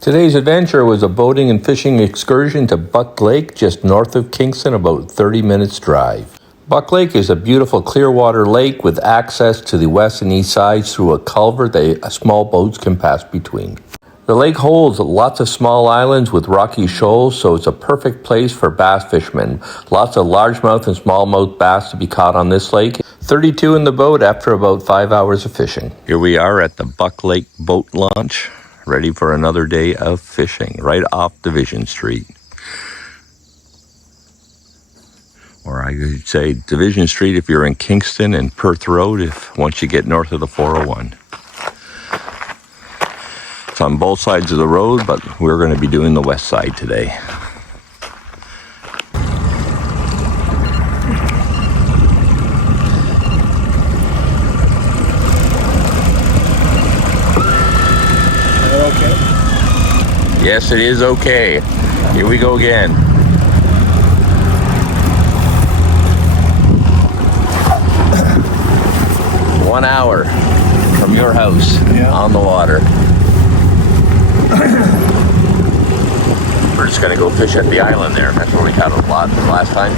Today's adventure was a boating and fishing excursion to Buck Lake, just north of Kingston, about 30 minutes drive. Buck Lake is a beautiful clearwater lake with access to the west and east sides through a culvert that small boats can pass between. The lake holds lots of small islands with rocky shoals, so it's a perfect place for bass fishermen. Lots of largemouth and smallmouth bass to be caught on this lake. 32 in the boat after about 5 hours of fishing. Here we are at the Buck Lake boat launch, ready for another day of fishing, right off Division Street. Or I could say Division Street if you're in Kingston, and Perth Road once you get north of the 401. It's on both sides of the road, but we're going to be doing the west side today. Okay. Yes, it is okay. Here we go again. One hour from your house, on the water. We're just gonna go fish at the island there. That's where we caught a lot last time.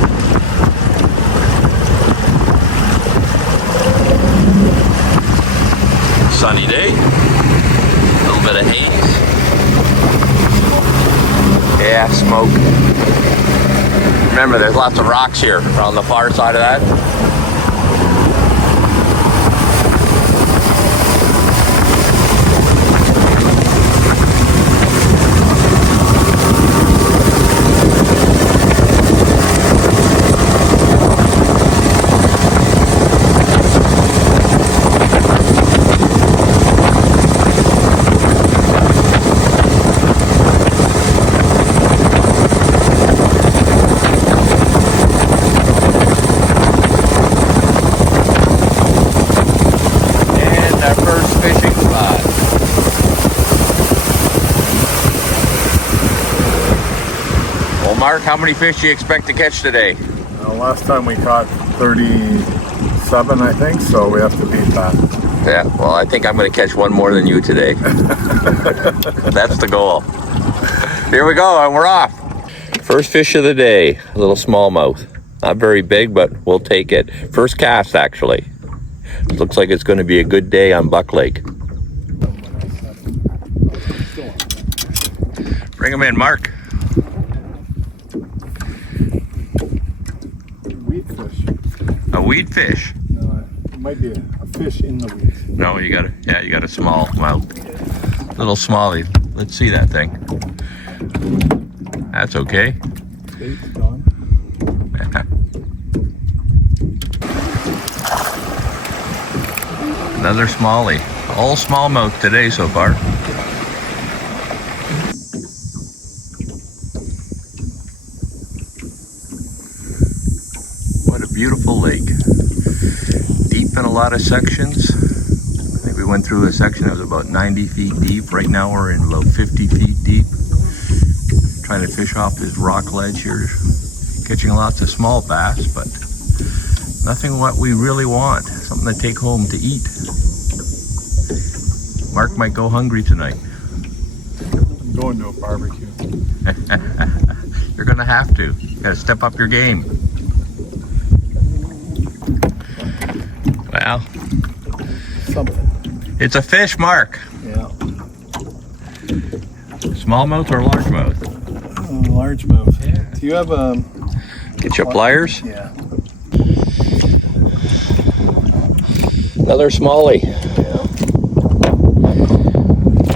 Sunny day. A little bit of haze. Yeah, smoke. Remember, there's lots of rocks here on the far side of that. Mark, how many fish do you expect to catch today? Last time we caught 37, I think, so we have to beat that. Yeah, well, I think I'm going to catch one more than you today. That's the goal. Here we go, and we're off. First fish of the day, a little smallmouth. Not very big, but we'll take it. First cast, actually. Looks like it's going to be a good day on Buck Lake. Bring him in, Mark. A weed fish? No, it might be a fish in the weeds. No, you got a small mouth. Little smallie. Let's see that thing. That's okay. Bait's gone. Another smallie. All smallmouth today so far. What a beautiful lake. Deep in a lot of sections. I think we went through a section that was about 90 feet deep. Right now we're in about 50 feet deep. Trying to fish off this rock ledge here. Catching lots of small bass, but nothing what we really want. Something to take home to eat. Mark might go hungry tonight. I'm going to a barbecue. You're gonna have to. You gotta step up your game. Well, Something. it's a fish, Mark. Yeah. Smallmouth or largemouth? Largemouth. Yeah. Do you have a... Get your pliers. Yeah. Another smallie. Yeah.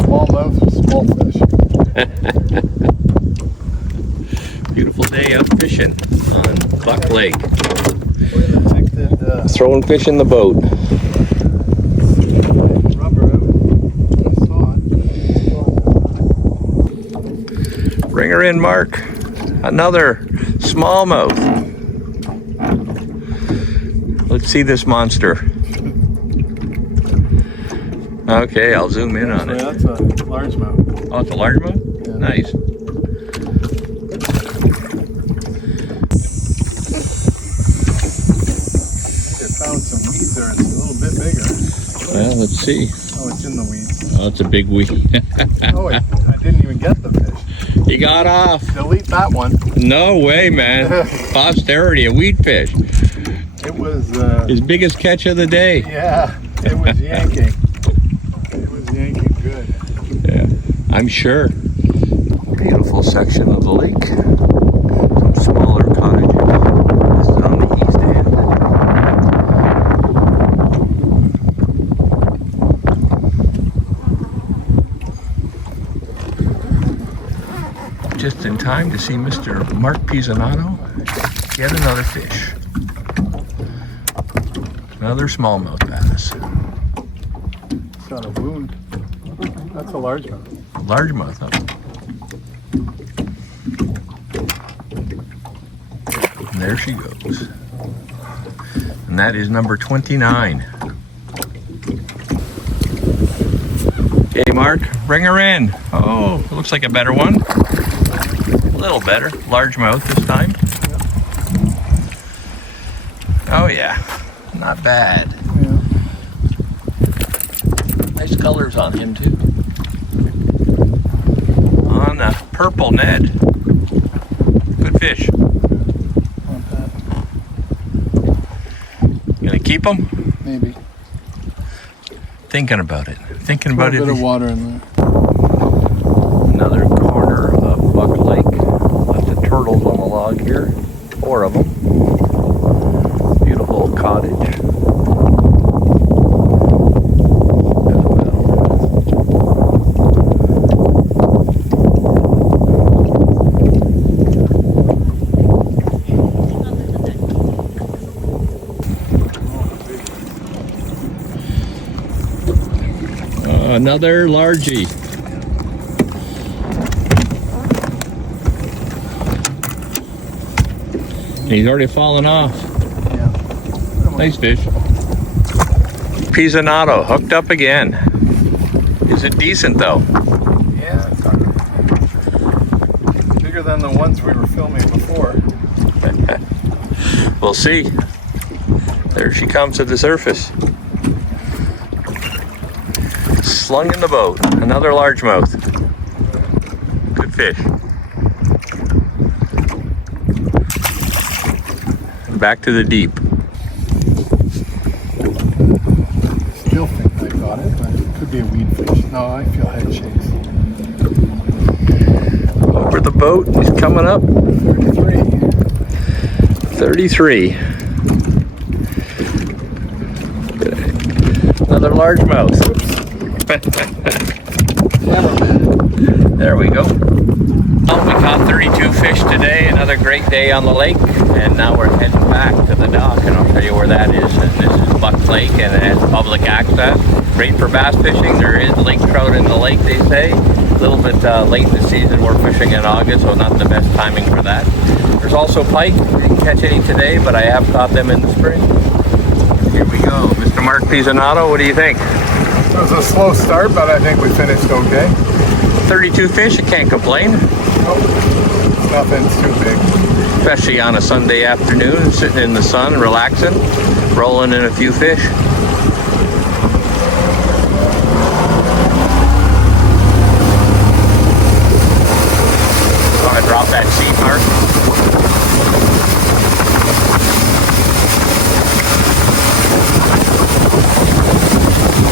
Smallmouth or small fish. Beautiful day of fishing on Buck Lake. Detected, Throwing fish in the boat. rubber out. I saw it. Bring her in, Mark. Another smallmouth. Let's see this monster. Okay, I'll zoom in on it. That's a largemouth. Oh, it's a largemouth? Yeah. Nice. I found some weeds there. It's a little bit bigger. Well, let's see. Oh, it's in the weeds. Oh, it's a big weed. Oh, I didn't even get the fish. He got off. Delete that one. No way, man. Posterity, a weed fish. It was His biggest catch of the day. yeah, it was yanking. It was yanking good. Yeah, I'm sure. Beautiful section of the lake. Some smaller cottages. This is on the east end. Just in time to see Mr. Mark Pisanato get another fish. Another smallmouth bass. It's got a wound. That's a largemouth. Largemouth, huh? And there she goes. And that is number 29. Okay, Mark, bring her in. Oh, it looks like a better one. A little better. Largemouth this time. Oh, yeah. Not bad. Yeah. Nice colors on him, too. On a purple Ned. Good fish. Not bad. Gonna keep him? Maybe. Thinking about it. Thinking A about little it. bit of water in there. Another corner of Buck Lake. Lots of turtles on the log here. 4 of them. Beautiful cottage. Another largie. He's already fallen off. Yeah. Nice fish. Pisanato hooked up again. Is it decent though? Yeah, it's not bigger than the ones we were filming before. We'll see. There she comes to the surface. Slung in the boat. Another largemouth. Good fish. Back to the deep. Still think I got it, but it could be a weed fish. No, I feel head shakes. Over the boat. He's coming up. 33. 33. Another largemouth. There we go. Well, we caught 32 fish today. Another great day on the lake. And now we're heading back to the dock, and I'll show you where that is. And this is Buck Lake, and it has public access. Great for bass fishing. There is lake trout in the lake, they say. A little bit late in the season. We're fishing in August, so not the best timing for that. There's also pike. We didn't catch any today, but I have caught them in the spring. Here we go. Mr. Mark Pisanato, what do you think? It was a slow start, but I think we finished okay. 32 fish, you can't complain. Nope. Nothing's too big. Especially on a Sunday afternoon, sitting in the sun, relaxing, rolling in a few fish. Want to drop that seat, Mark?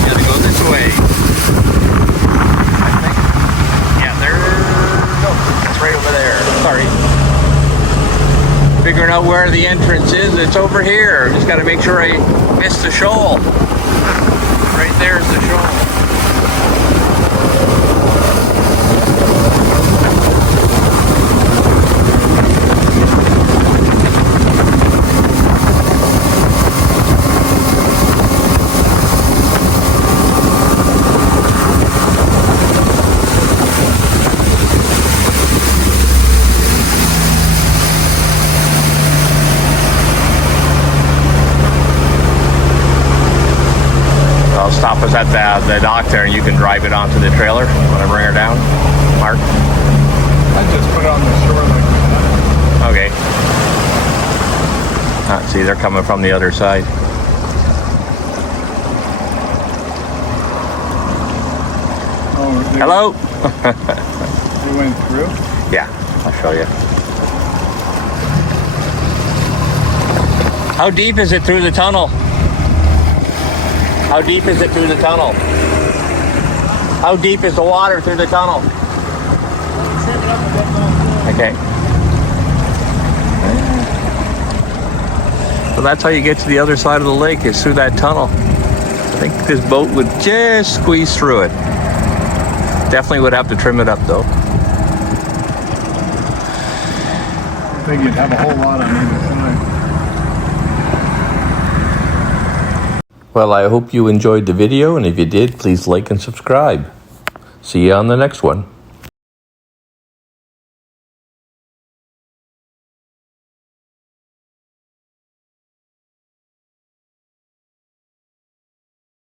Gotta go this way. I think. Yeah, there. No, that's right over there. Sorry. Figuring out where the entrance is. It's over here. Just got to make sure I miss the shoal. Right there's the shoal. Stop us at the dock there, and you can drive it onto the trailer when I bring her down. Mark? I just put it on the shore like that. Okay. See, they're coming from the other side. Oh, Hello? There we went through? Yeah, I'll show you. How deep is it through the tunnel? How deep is it through the tunnel? How deep is the water through the tunnel? Okay. So that's how you get to the other side of the lake, is through that tunnel. I think this boat would just squeeze through it. Definitely would have to trim it up though. I think you'd have a whole lot on either side. Well, I hope you enjoyed the video, and if you did, please like and subscribe. See you on the next one.